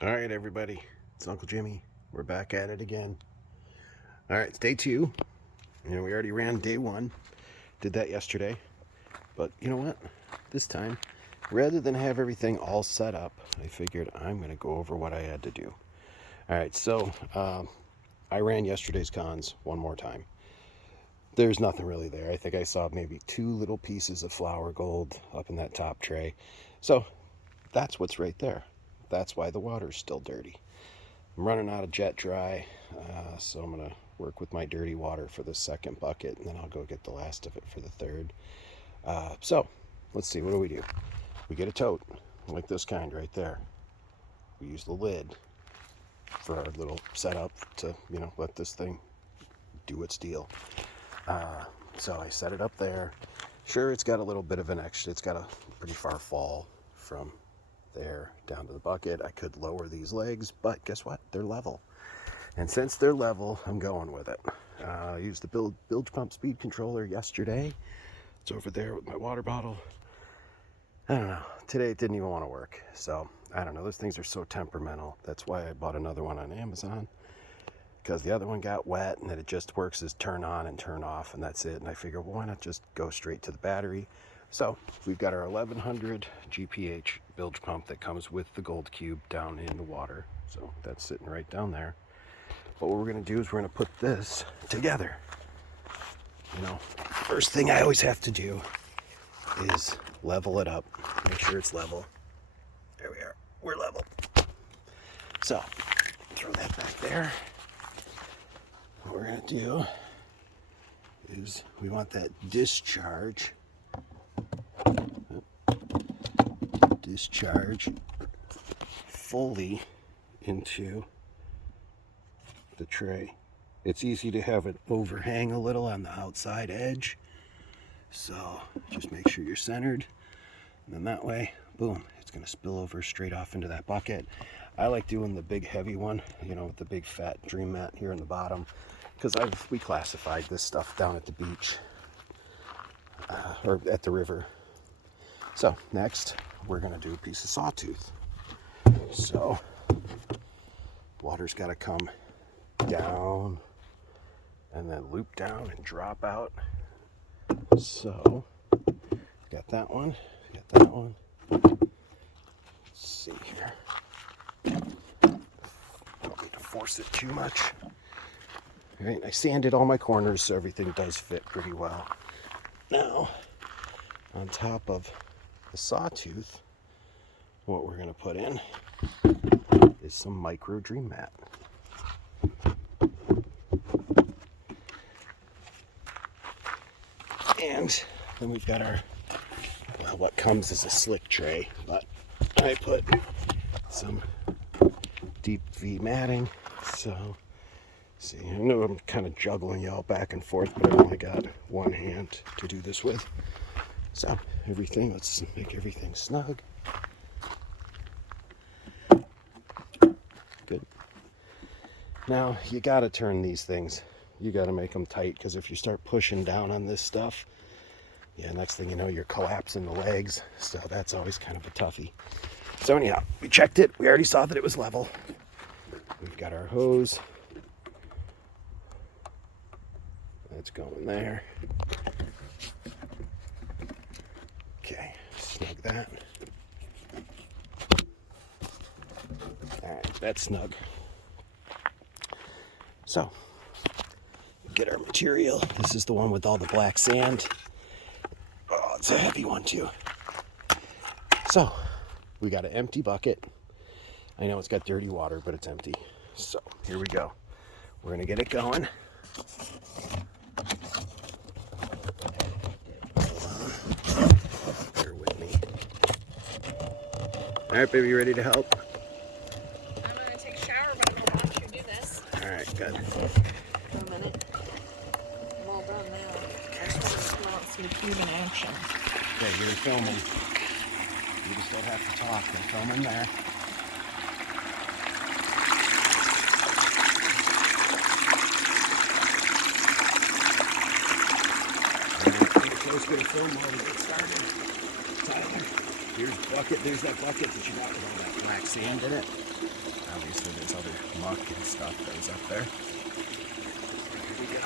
All right, everybody, it's Uncle Jimmy. We're back at it again. All right, it's day 2. We already ran day 1. Did that yesterday. But you know what? This time, rather than have everything all set up, I figured I'm going to go over what I had to do. All right, so I ran yesterday's cons one more time. There's nothing really there. I think I saw maybe 2 little pieces of flour gold up in that top tray. So that's what's right there. That's why the water's still dirty. I'm running out of jet dry, so I'm going to work with my dirty water for the second bucket, and then I'll go get the last of it for the third. So let's see, what do? We get a tote, like this kind right there. We use the lid for our little setup to, let this thing do its deal. So I set it up there. Sure, it's got a little bit of an extra, it's got a pretty far fall from there down to the bucket. I could lower these legs, but guess what? They're level. And since they're level, I'm going with it. I used the bilge pump speed controller yesterday. It's over there with my water bottle. I don't know. Today it didn't even want to work. So I don't know. Those things are so temperamental. That's why I bought another one on Amazon. Because the other one got wet and it just works as turn on and turn off, and that's it. And I figured, well, why not just go straight to the battery? So we've got our 1100 GPH bilge pump that comes with the gold cube down in the water. So that's sitting right down there. But what we're going to do is we're going to put this together. First thing I always have to do is level it up. Make sure it's level. There we are. We're level. So throw that back there. What we're going to do is we want that discharge fully into the tray. It's easy to have it overhang a little on the outside edge, so just make sure you're centered, and then that way, boom, it's going to spill over straight off into that bucket. I like doing the big heavy one, with the big fat dream mat here in the bottom, because we classified this stuff down at the beach or at the river. So next, we're going to do a piece of sawtooth. So water's got to come down and then loop down and drop out. So got that one, got that one. Let's see here. Don't need to force it too much. All right, I sanded all my corners so everything does fit pretty well. Now, on top of the sawtooth, what we're going to put in is some micro dream mat. And then we've got our, what comes as a slick tray, but I put some deep V matting. So, see, I know I'm kind of juggling y'all back and forth, but I've only got one hand to do this with. So let's make everything snug. Good. Now, you got to turn these things. You got to make them tight, because if you start pushing down on this stuff, next thing you know, you're collapsing the legs. So that's always kind of a toughie. So anyhow, we checked it. We already saw that it was level. We've got our hose. That's going there. Okay, snug that. All right, that's snug. So, get our material. This is the one with all the black sand. Oh, it's a heavy one too. So, we got an empty bucket. I know it's got dirty water, but it's empty. So, here we go. We're gonna get it going. Bear with me. All right, baby, you ready to help? I'm gonna take a shower, but I'm gonna watch you do this. All right, good. For a minute. I'm all done now. I just want to see the cube in action. Okay, you're filming. You just don't have to talk. I'm filming there. All right, I'm just gonna film while we get started. Tyler. Here's the bucket. There's that bucket that you got with all that black sand in it. Obviously, there's other muck and stuff that was up there. Here we go.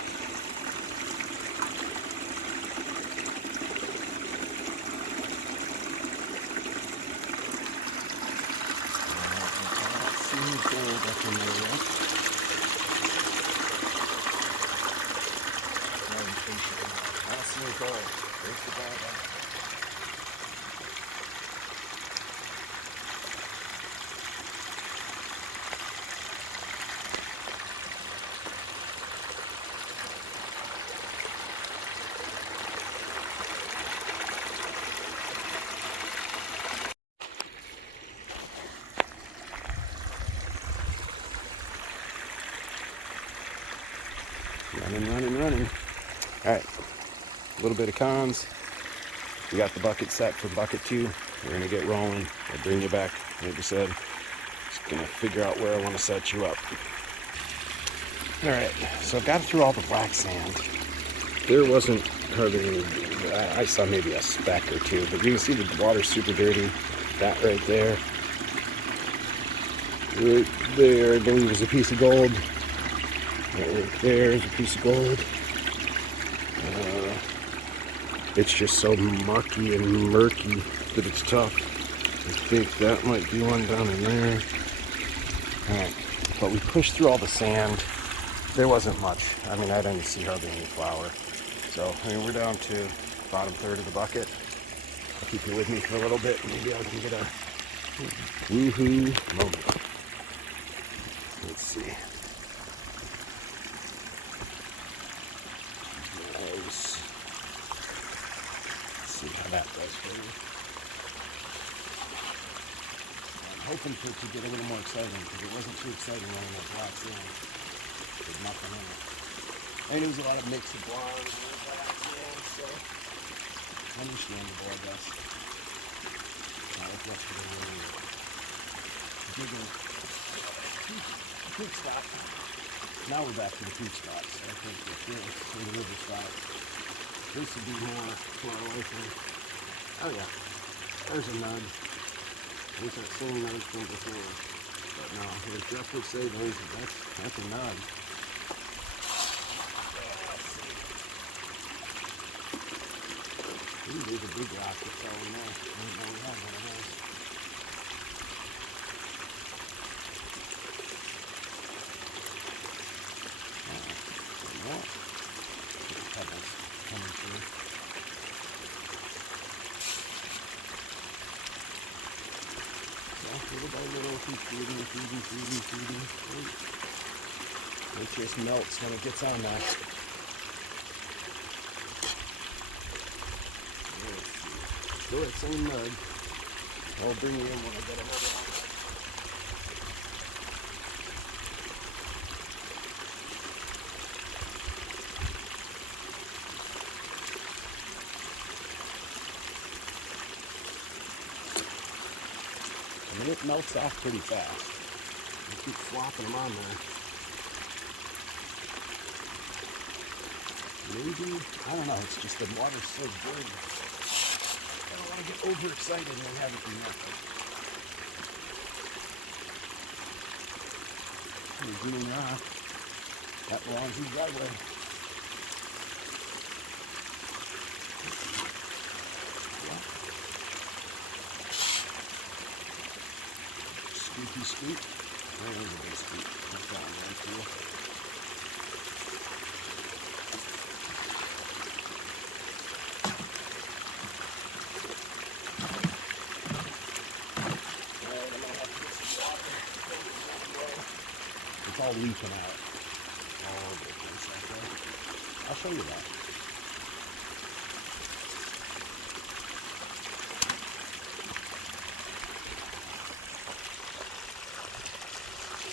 Gold up in there yet. Awesome gold. There's the ball. Running. All right, a little bit of cons. We got the bucket set for bucket 2. We're gonna get rolling. I'll bring you back, like I said. Just gonna figure out where I want to set you up. All right, so I've got through all the black sand. There wasn't hardly any, I saw maybe a speck or two, but you can see the water's super dirty. That right there. Right there, I believe, is a piece of gold. Right there is a piece of gold. It's just so mucky and murky that it's tough. I think that might be one down in there. Alright, but we pushed through all the sand. There wasn't much. I mean, I didn't see hardly any flour. So, I mean, we're down to the bottom third of the bucket. I'll keep you with me for a little bit. Maybe I can get a woohoo moment. Let's see. See how that does for you. I'm hoping for it to get a little more exciting because it wasn't too exciting running that black sand. There's nothing in it. And it was a lot of mix of blonde and black sand, so understandable, I guess. Not like yesterday when we were digging the creek stop. Now we're back to the creek spots. So I think it's this or the river spot. This would be more far away from. Oh yeah, there's a nudge. There's that same nudge from before. But no, as Jeff would say, that's a nudge. Ooh, there's a big rock that fell in there. I didn't know we had one of those. Pebbles coming through. Little by little, keep feeding. It just melts when it gets on that. Still that same mud. I'll bring you in when I get a hold on. I mean, it melts off pretty fast. I keep flopping them on there. Maybe, I don't know, it's just the water's so good. I don't want to get overexcited and then have it be nothing. Green rock. That belongs in the driveway. Scoop. There is a big scoop. That's that one right here. Alright, I might have to get some water. It's all leaking out. All over the place like that. I'll show you that.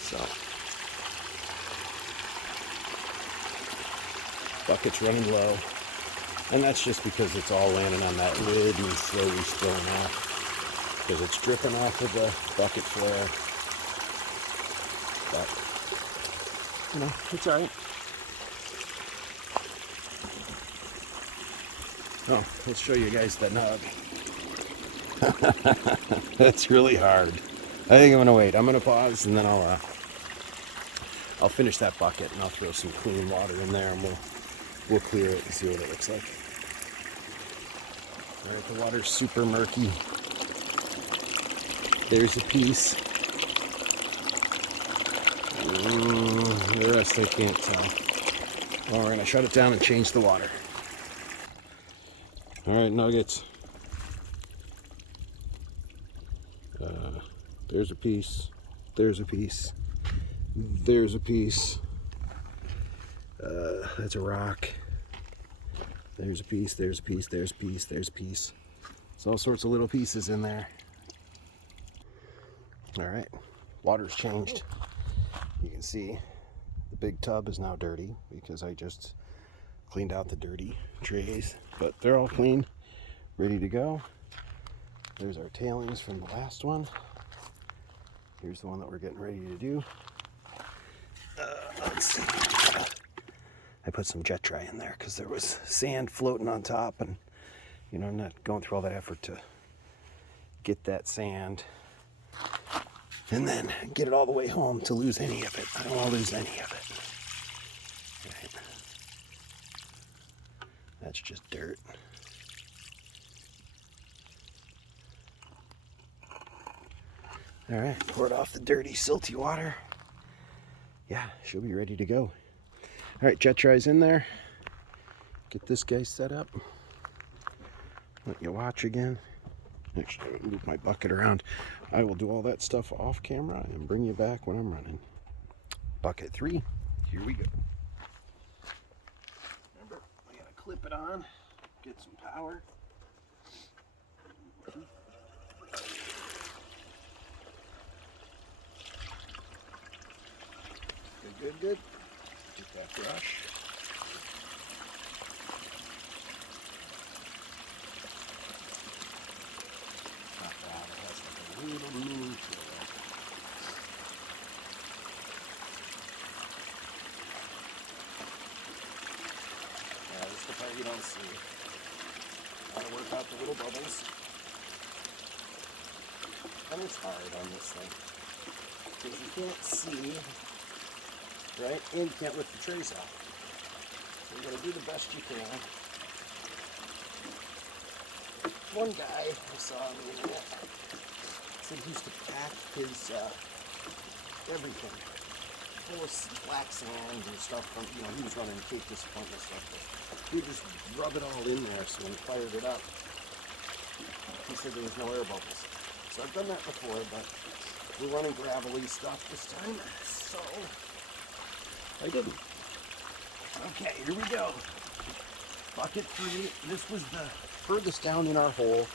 So, bucket's running low, and that's just because it's all landing on that lid and slowly spilling off, because it's dripping off of the bucket flare. But, you know, it's alright. Oh, let's show you guys the nug. That's really hard. I think I'm gonna wait. I'm gonna pause and then I'll finish that bucket and I'll throw some clean water in there and we'll clear it and see what it looks like. All right, the water's super murky. There's a piece. The rest I can't tell. Well, we're gonna shut it down and change the water. All right, nuggets. There's a piece. There's a piece. There's a piece. That's a rock. There's a piece. There's a piece. There's a piece. There's a piece. There's all sorts of little pieces in there. All right, water's changed. You can see the big tub is now dirty because I just cleaned out the dirty trays, but they're all clean, ready to go. There's our tailings from the last one. Here's the one that we're getting ready to do. Let's see. I put some jet dry in there because there was sand floating on top, and you know, I'm not going through all that effort to get that sand and then get it all the way home to lose any of it. I don't want to lose any of it. Right. That's just dirt. All right, poured off the dirty, silty water. Yeah, she'll be ready to go. All right, jet dry's in there. Get this guy set up. Let you watch again. Actually, I'll move my bucket around. I will do all that stuff off camera and bring you back when I'm running. Bucket 3, here we go. Remember, we gotta clip it on, get some power. Good. Get that brush. Not bad, it has like a little mini to it. Yeah, this is the part you don't see. Gotta work out the little bubbles. And it's hard on this thing. Because you can't see, right? And you can't lift the trays out. So you gotta do the best you can. One guy I saw on the internet said he used to pack his everything full of black sand and stuff from, you know, he was running Cape Disappointment stuff. He would just rub it all in there, so when he fired it up, he said there was no air bubbles. So I've done that before, but we're running gravelly stuff this time, so I didn't. Okay, here we go. Bucket 3. This was the furthest down in our hole.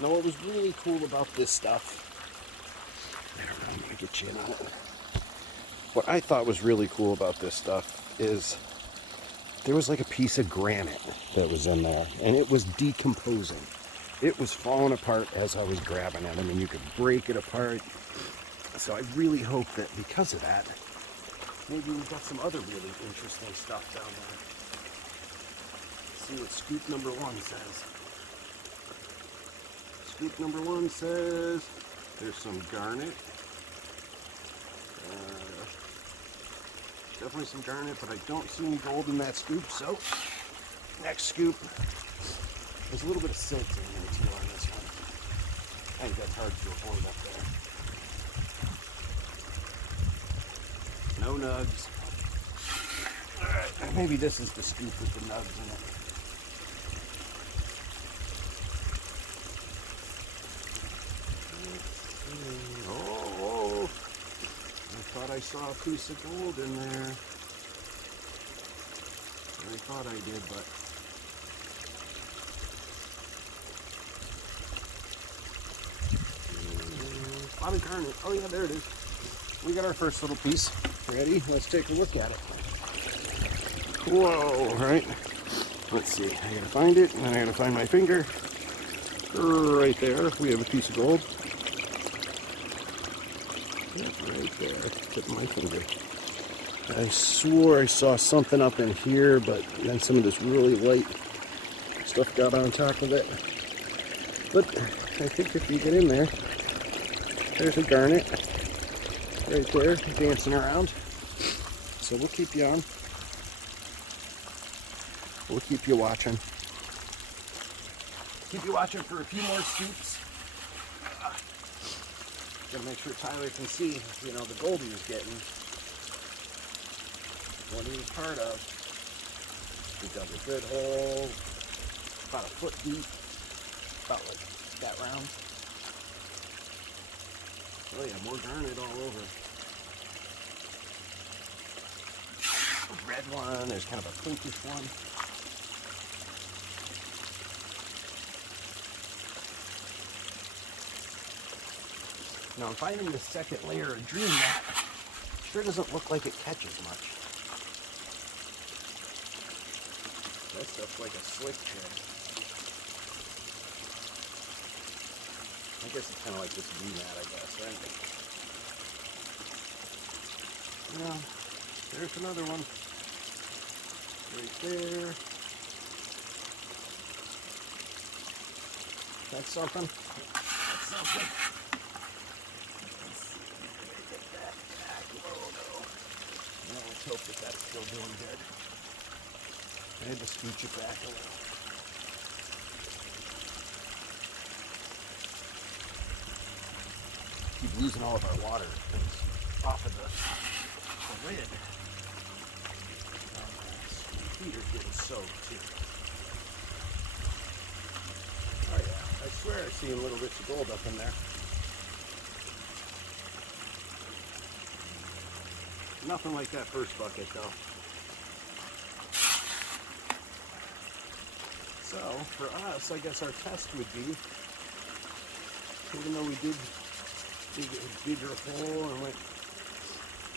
Now what was really cool about this stuff, I don't know, I'm gonna get you in on it. What I thought was really cool about this stuff is there was like a piece of granite that was in there, and it was decomposing. It was falling apart as I was grabbing it. I mean, you could break it apart. So I really hope that because of that, maybe we've got some other really interesting stuff down there. Let's see what scoop number 1 says. Scoop number 1 says there's some garnet. Definitely some garnet, but I don't see any gold in that scoop. So next scoop. There's a little bit of silt in there too on this one. I think that's hard to avoid up there. No nugs. Alright, maybe this is the scoop with the nugs in it. Oh, I thought I saw a piece of gold in there. I thought I did, but a lot of garnet. Oh yeah, there it is. We got our first little piece ready. Let's take a look at it. Whoa, right? Let's see. I gotta find it, and then I gotta find my finger. Right there, we have a piece of gold. Yep, right there. Tip of my finger. I swore I saw something up in here, but then some of this really light stuff got on top of it. But I think if you get in there, there's a garnet right there dancing around. So we'll keep you on. We'll keep you watching. Keep you watching for a few more scoops. Gotta make sure Tyler can see, you know, the gold he was getting. What he was part of. We dug a good hole, about a foot deep, about like that round. Oh yeah, more garnet all over. A red one, there's kind of a pinkish one. Now I'm finding the second layer of dream mat sure doesn't look like it catches much. That stuff's like a slick tray. I guess it's kind of like this dream mat, I guess, right? Yeah, there's another one. Right there. That's something. That's something. Let's hope that that's still doing good. I had to scooch it back a little. Keep losing all of our water off of the lid. My feet are getting soaked too. Oh yeah, I swear I see a little bits of gold up in there. Nothing like that first bucket though. So for us, I guess our test would be, even though we did dig a bigger hole and went,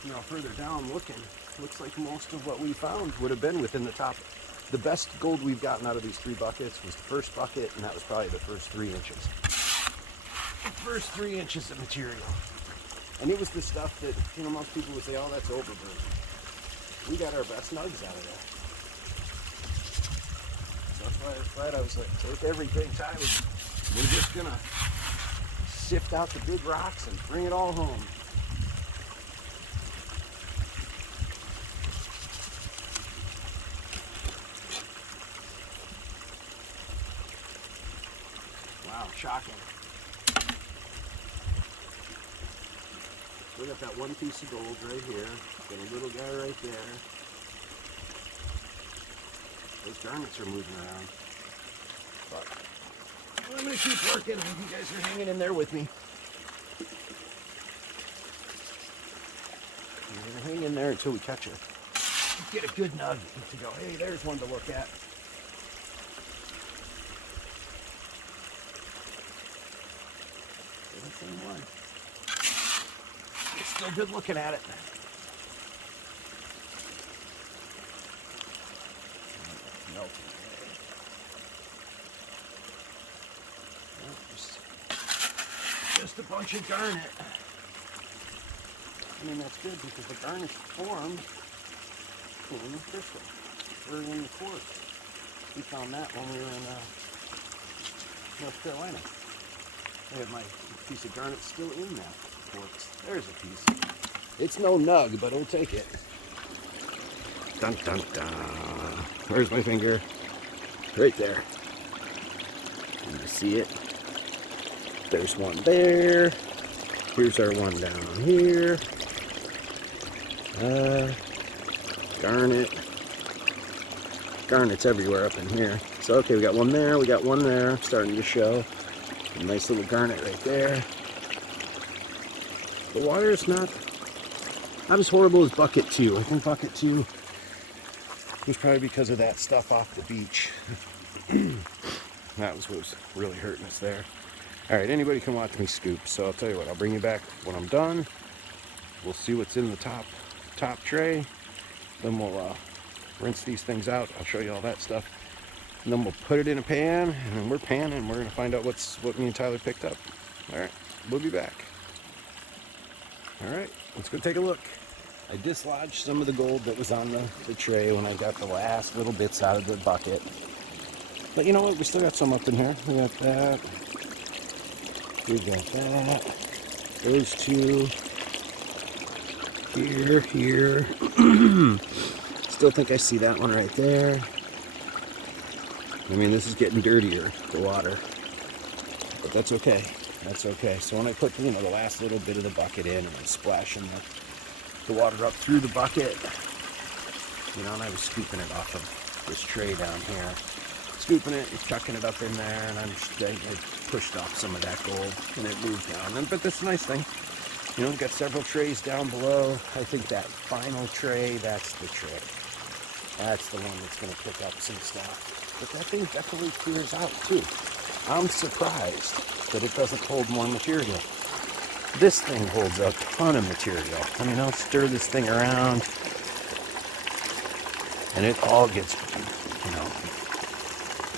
you know, further down looking, looks like most of what we found would have been within the top. The best gold we've gotten out of these 3 buckets was the first bucket, and that was probably the first 3 inches. The first 3 inches of material. And it was the stuff that, you know, most people would say, oh, that's overburden. We got our best nugs out of that. So that's why I was glad I was like, take everything, Tyler. We're just going to sift out the big rocks and bring it all home. Wow, shocking. We got that one piece of gold right here. Got a little guy right there. Those garnets are moving around. But I'm going to keep working. You guys are hanging in there with me. We're going to hang in there until we catch it. Get a good nug to go, hey, there's one to look at. The same one. It's still good looking at it. Nope. Just a bunch of garnet. I mean, that's good because the garnet's formed in the crystal, or in the quartz. We found that when we were in North Carolina. I have my piece of garnet still in that quartz. There's a piece. It's no nug, but I'll take it. Dun dun dun. Where's my finger? Right there. You see it? There's one there. Here's our one down here. Garnet. Garnet's everywhere up in here. So okay, we got one there, we got one there, starting to show. A nice little garnet right there. The water is not as horrible as bucket 2. I think bucket 2 was probably because of that stuff off the beach. That was what was really hurting us there. Alright, anybody can watch me scoop, so I'll tell you what, I'll bring you back when I'm done. We'll see what's in the top tray. Then we'll rinse these things out. I'll show you all that stuff. And then we'll put it in a pan, and then we're panning. We're going to find out what me and Tyler picked up. Alright, we'll be back. Alright, let's go take a look. I dislodged some of the gold that was on the tray when I got the last little bits out of the bucket. But you know what? We still got some up in here. We got that. We got that. Those two. Here. Still think I see that one right there. I mean, this is getting dirtier, the water. But that's okay. That's okay. So when I put, the last little bit of the bucket in and I'm splashing the water up through the bucket, and I was scooping it off of this tray down here. Scooping it and chucking it up in there, and I pushed off some of that gold and it moved down. But that's the nice thing. We've got several trays down below. I think that final tray, that's the tray. That's the one that's going to pick up some stuff. But that thing definitely clears out too. I'm surprised that it doesn't hold more material. This thing holds a ton of material. I mean, I'll stir this thing around and it all gets,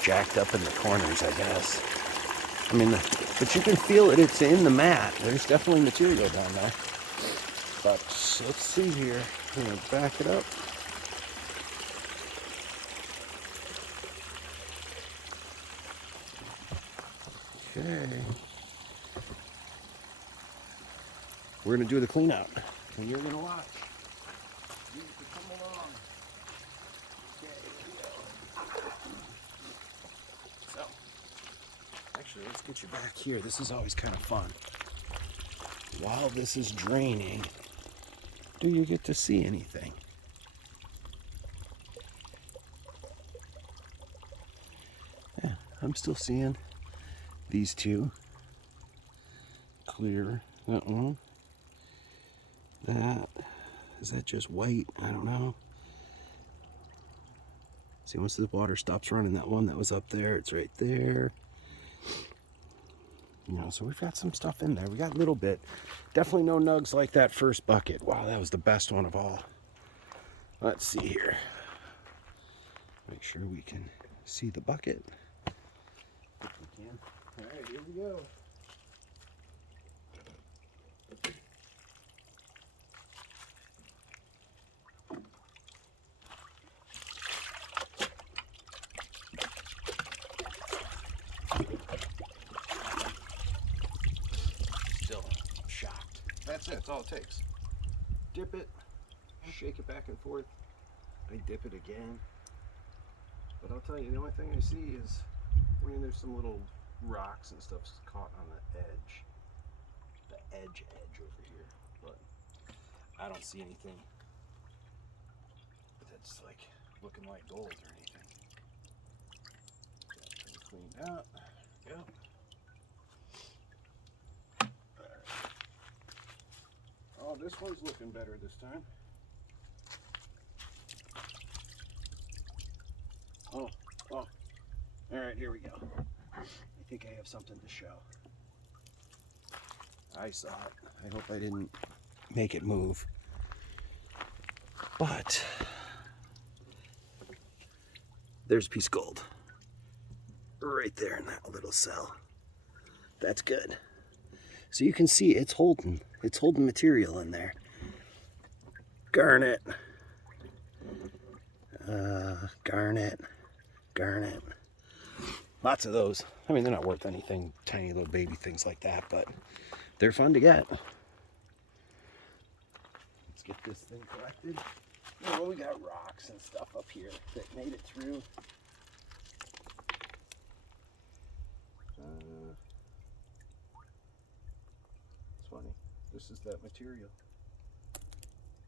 jacked up in the corners, I guess. I mean, but you can feel it. It's in the mat. There's definitely material down there. But let's see here. I'm going to back it up. Okay. We're going to do the clean out. And you're going to watch. You can come along. Okay, here we go. So, actually, let's get you back here. This is always kind of fun. While this is draining, do you get to see anything? Yeah, I'm still seeing these two. Clear. That one. That. Is that just white? I don't know. See, once the water stops running, that one that was up there, it's right there. So we've got some stuff in there. We got a little bit. Definitely no nugs like that first bucket. Wow, that was the best one of all. Let's see here. Make sure we can see the bucket. If we can. All right, here we go. Still shocked. That's it. That's all it takes. Dip it, shake it back and forth. I dip it again. But I'll tell you, the only thing I see is, there's some little rocks and stuff caught on the edge. The edge over here. But I don't see anything that's like looking like gold or anything. Got it cleaned out. There we go. Oh, this one's looking better this time. Oh. All right, here we go. I think I have something to show. I saw it. I hope I didn't make it move. But there's a piece of gold right there in that little cell. That's good. So you can see it's holding material in there. Garnet. Garnet. Lots of those. I mean, they're not worth anything, tiny little baby things like that, but they're fun to get. Let's get this thing collected. We got rocks and stuff up here that made it through. It's funny. This is that material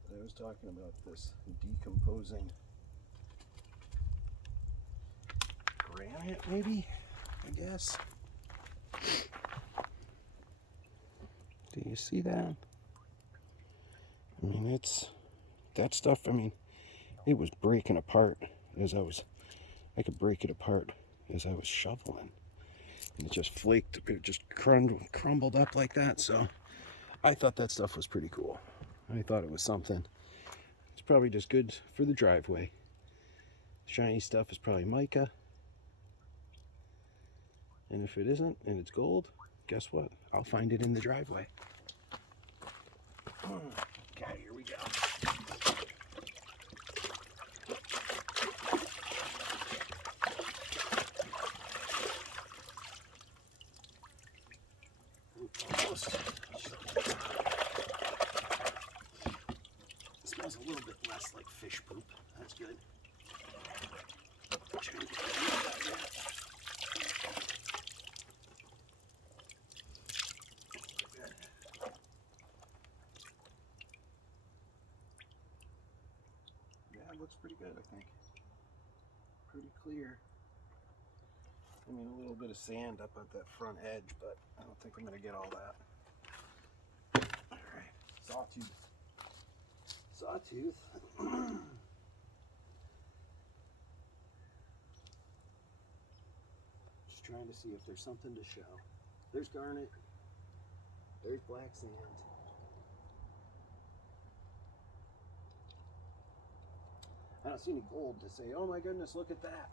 that I was talking about, this decomposing granite, maybe, I guess. Do you see that? I mean, that stuff, it was breaking apart I could break it apart as I was shoveling. And it just flaked, it just crumbled up like that. So I thought that stuff was pretty cool. I thought it was something. It's probably just good for the driveway. Shiny stuff is probably mica. And if it isn't, and it's gold, guess what? I'll find it in the driveway. Okay, here we go. little bit less like fish poop. That's good. Trying to get the meat out there. Good. Yeah, it looks pretty good, I think. Pretty clear. I mean, a little bit of sand up at that front edge, but I don't think I'm going to get all that. Alright, sawtooth. Sawtooth. Just trying to see if there's something to show. There's garnet. There's black sand. I don't see any gold to say, oh my goodness, look at that.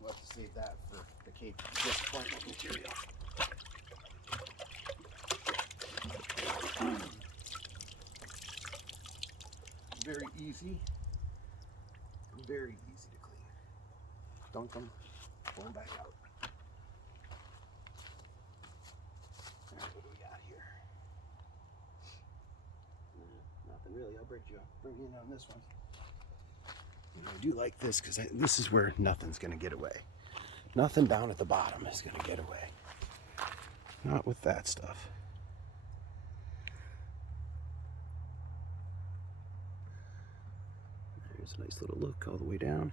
We'll have to save that for the Cape disappointment material. Very easy. Very easy to clean. Dunk them, pull them back out. Alright, what do we got here? Nothing really. I'll bring you in on this one. And I do like this because this is where nothing's going to get away. Nothing down at the bottom is going to get away. Not with that stuff. There's a nice little look all the way down.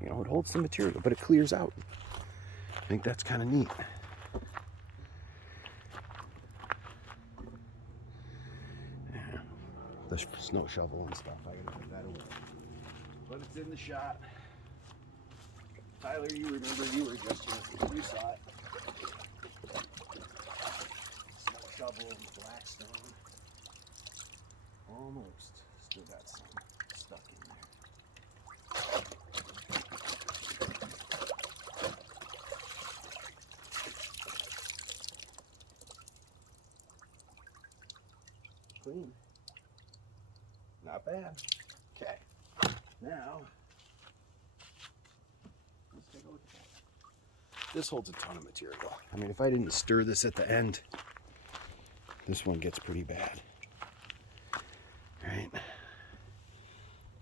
You know, it holds some material, but it clears out. I think that's kind of neat. Yeah. The snow shovel and stuff, I gotta put that away. But it's in the shot. Tyler, you remember you were just here. You saw it. Snow shovel and black stone. Almost. Still got some stuck in there. Clean. Not bad. Okay. Now, let's take a look at that. This holds a ton of material. I mean, if I didn't stir this at the end, this one gets pretty bad. Right?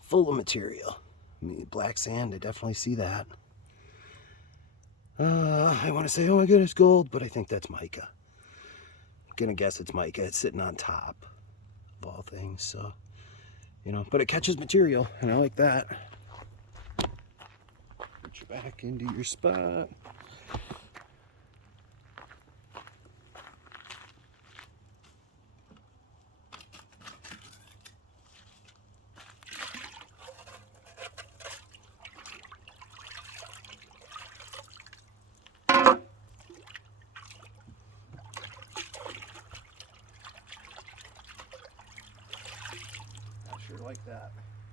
Full of material. I mean, black sand, I definitely see that. I want to say, oh my goodness, gold, but I think that's mica. I'm gonna guess it's mica. It's sitting on top of all things, so, you know, but it catches material, and I like that. Put you back into your spot. Like that,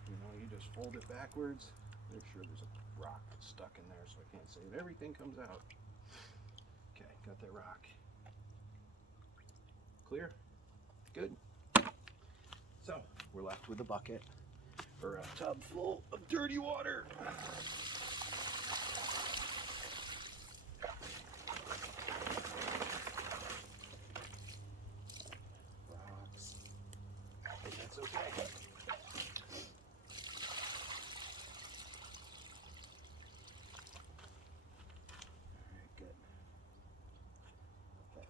you know, you just fold it backwards. Make sure there's a rock stuck in there, so I can't say that everything comes out. Okay, got that rock. Clear? Good. So we're left with a bucket or a tub full of dirty water. Rocks. And that's okay.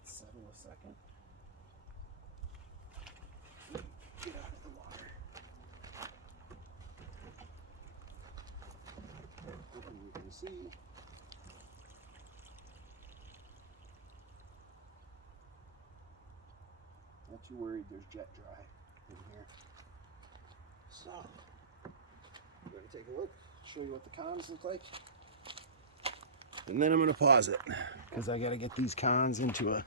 Settle a second. Get out of the water. And you can see not too worried, there's jet dry in here. So we're gonna take a look, show you what the cons look like. And then I'm gonna pause it because I gotta get these cons into a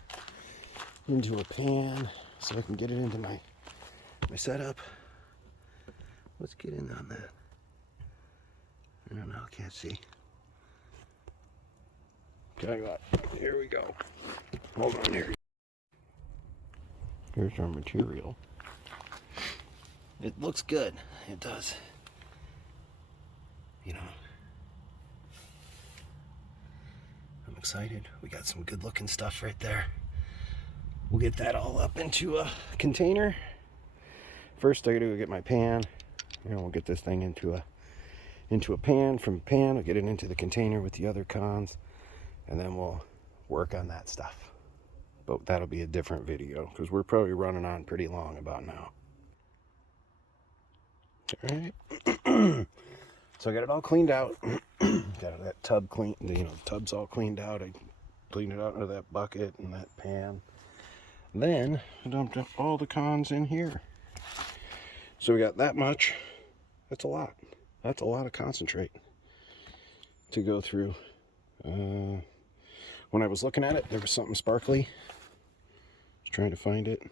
pan so I can get it into my setup. Let's get in on that. I don't know, can't see. Tell you what, here we go. Hold on here. Here's our material. It looks good. It does. You know, I'm excited. We got some good looking stuff right there. We'll get that all up into a container first I gotta go get my pan. We'll get this thing into a pan. From a pan, I'll get it into the container with the other cons, and then we'll work on that stuff. But that'll be a different video because we're probably running on pretty long about now. All right. So I got it all cleaned out. Got that tub clean. The tub's all cleaned out. I cleaned it out into that bucket and that pan. Then I dumped all the cons in here. So we got that much. That's a lot. That's a lot of concentrate to go through. When I was looking at it, there was something sparkly. I was trying to find it.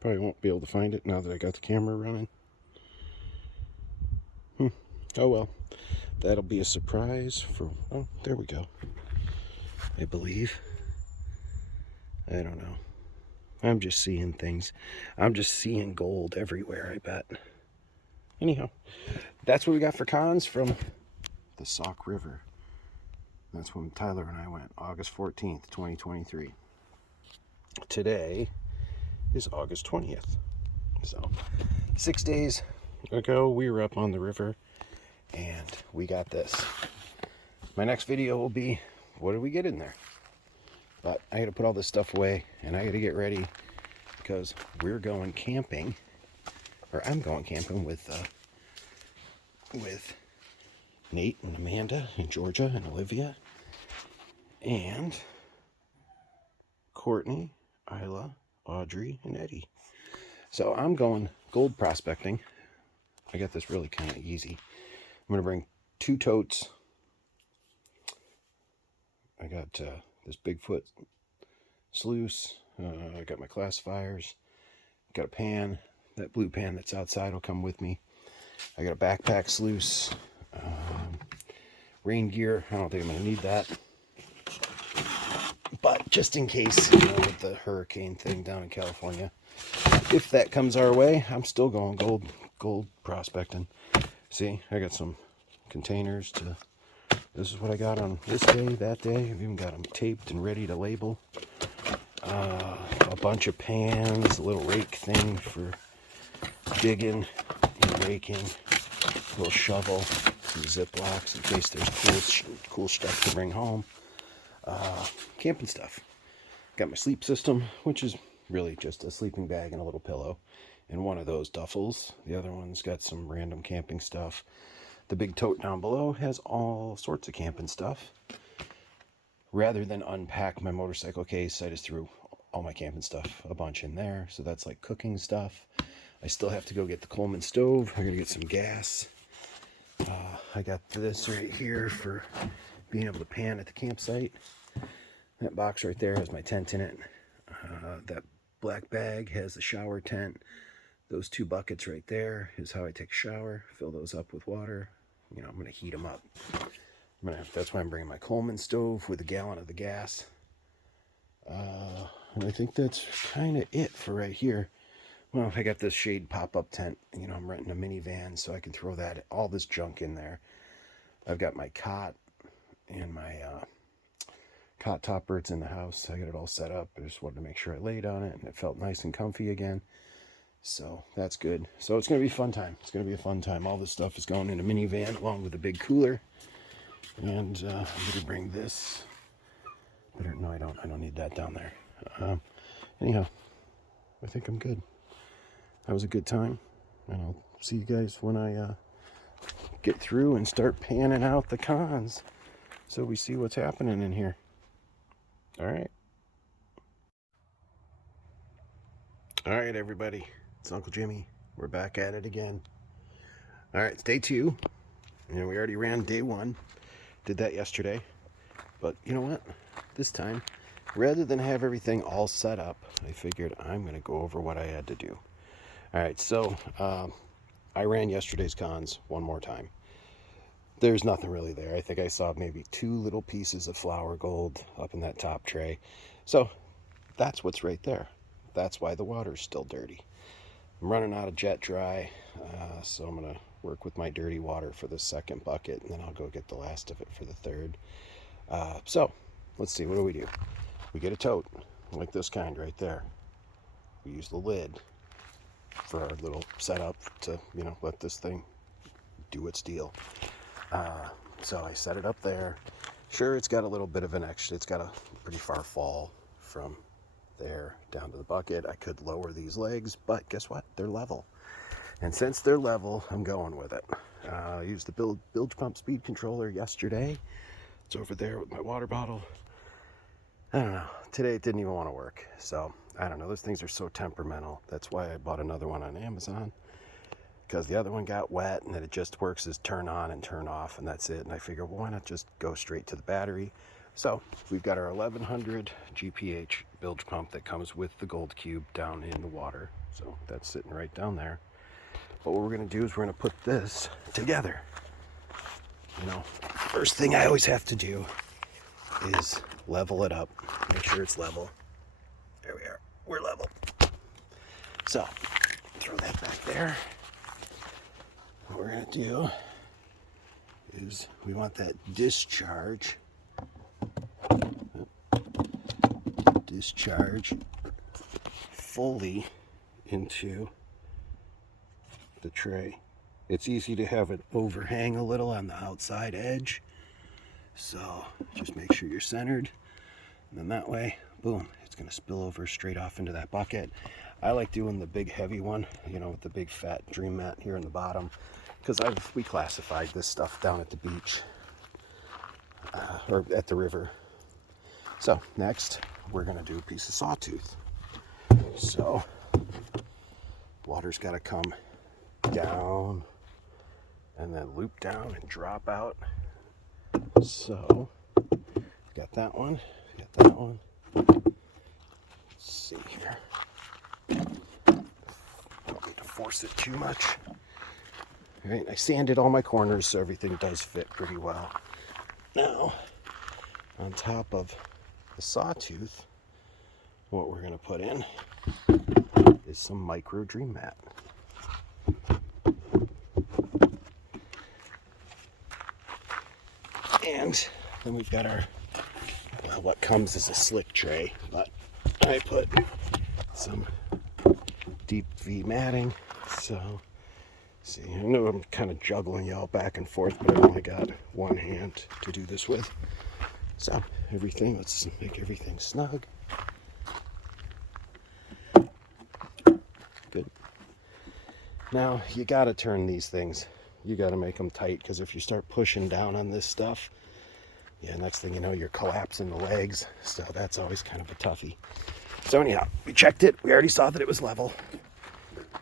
Probably won't be able to find it now that I got the camera running. Oh well. That'll be a surprise for... Oh, there we go. I believe. I don't know. I'm just seeing things. I'm just seeing gold everywhere, I bet. Anyhow, that's what we got for cons from the Sauk River. That's when Tyler and I went, August 14th, 2023. Today is August 20th. So, 6 days ago, we were up on the river, and we got this. My next video will be, what did we get in there? But I got to put all this stuff away, and I got to get ready, because we're going camping, or I'm going camping with Nate and Amanda and Georgia and Olivia and Courtney, Isla, Audrey, and Eddie. So I'm going gold prospecting. I got this really kind of easy. I'm going to bring 2 totes. I got this Bigfoot sluice. I got my classifiers. Got a pan. That blue pan that's outside will come with me. I got a backpack sluice. Rain gear. I don't think I'm going to need that. But just in case, with the hurricane thing down in California, if that comes our way, I'm still going gold prospecting. See, I got some containers to... This is what I got on this day, that day. I've even got them taped and ready to label. A bunch of pans, a little rake thing for digging and raking, a little shovel, some Ziplocs in case there's cool stuff to bring home. Camping stuff. Got my sleep system, which is really just a sleeping bag and a little pillow, and one of those duffels. The other one's got some random camping stuff. The big tote down below has all sorts of camping stuff. Rather than unpack my motorcycle case, I just threw all my camping stuff, a bunch in there. So that's like cooking stuff. I still have to go get the Coleman stove. I'm going to get some gas. I got this right here for being able to pan at the campsite. That box right there has my tent in it. That black bag has the shower tent. Those 2 buckets right there is how I take a shower. Fill those up with water. I'm going to heat them up. That's why I'm bringing my Coleman stove with a gallon of the gas. And I think that's kind of it for right here. Well, I got this shade pop-up tent. I'm renting a minivan, so I can throw all this junk in there. I've got my cot and my cot topper. It's in the house. I got it all set up. I just wanted to make sure I laid on it and it felt nice and comfy again. So that's good. So it's going to be a fun time. It's going to be a fun time. All this stuff is going in a minivan along with a big cooler. And I'm going to bring this. No, I don't need that down there. Anyhow, I think I'm good. That was a good time. And I'll see you guys when I get through and start panning out the cons, so we see what's happening in here. All right, everybody. It's Uncle Jimmy. We're back at it again. All right, it's day 2. We already ran day 1. Did that yesterday. But you know what? This time, rather than have everything all set up, I figured I'm going to go over what I had to do. All right, so I ran yesterday's cons one more time. There's nothing really there. I think I saw maybe 2 little pieces of flour gold up in that top tray. So that's what's right there. That's why the water's still dirty. I'm running out of jet dry, so I'm going to work with my dirty water for the second bucket, and then I'll go get the last of it for the third. So let's see, what do? We get a tote, like this kind right there. We use the lid for our little setup to, let this thing do its deal. So I set it up there. Sure, it's got a little bit of an extra, it's got a pretty far fall from there down to the bucket. I could lower these legs, but guess what? They're level. And since they're level, I'm going with it. I used the bilge pump speed controller yesterday. It's over there with my water bottle. I don't know. Today it didn't even want to work. So I don't know. Those things are so temperamental. That's why I bought another one on Amazon. Because the other one got wet and then it just works as turn on and turn off and that's it. And I figured, well, why not just go straight to the battery? So we've got our 1100 GPH bilge pump that comes with the Gold Cube down in the water. So that's sitting right down there. But what we're going to do is we're going to put this together. First thing I always have to do is level it up. Make sure it's level. There we are. We're level. So throw that back there. What we're going to do is we want that discharge fully into the tray. It's easy to have it overhang a little on the outside edge, so just make sure you're centered, and then that way, boom, it's going to spill over straight off into that bucket. I like doing the big heavy one, with the big fat dream mat here in the bottom, because we classified this stuff down at the beach or at the river. So next we're going to do a piece of sawtooth. So water's got to come down and then loop down and drop out. So got that one, got that one. Let's see here. Don't need to force it too much. All right, I sanded all my corners so everything does fit pretty well. Now, on top of the sawtooth, what we're going to put in is some micro dream mat. And then we've got our, what comes as a slick tray, but I put some deep V matting. So, see, I know I'm kind of juggling y'all back and forth, but I've only got one hand to do this with. So, let's make everything snug. Good. Now, you got to turn these things. You got to make them tight, because if you start pushing down on this stuff, next thing you know, you're collapsing the legs. So that's always kind of a toughie. So anyhow, we checked it. We already saw that it was level.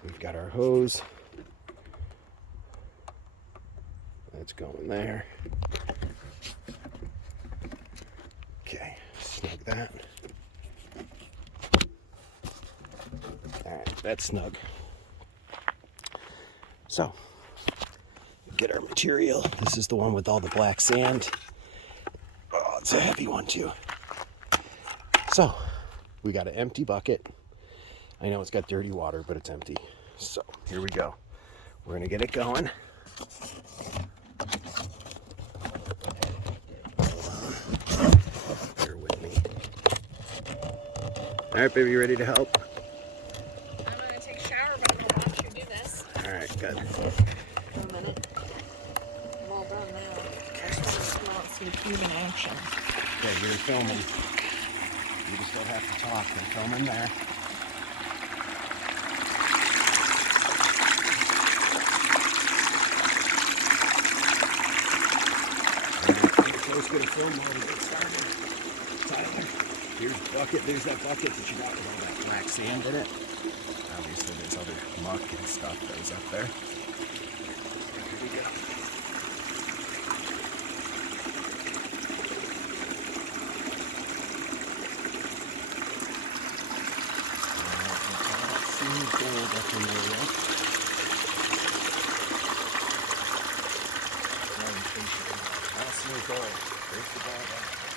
We've got our hose. That's going there. Okay, snug that. All right, that's snug. So, get our material. This is the one with all the black sand. Oh, it's a heavy one too. So, we got an empty bucket. I know it's got dirty water, but it's empty. So, here we go. We're gonna get it going. Bear with me. All right, baby, you ready to help? I'm going to take a shower, but I'm going to watch you do this. All right, good. For a minute. I'm all done now. I just want to come out and see the cube in action. Okay, you're filming. You just don't have to talk. I'm filming there. I was going to film while we get started. Tyler, here's the bucket. There's that bucket that you got with all that black sand in it. Obviously, there's other muck and stuff that was up there. Here we go. Gold up in there yet. Awesome gold. There's the ball back.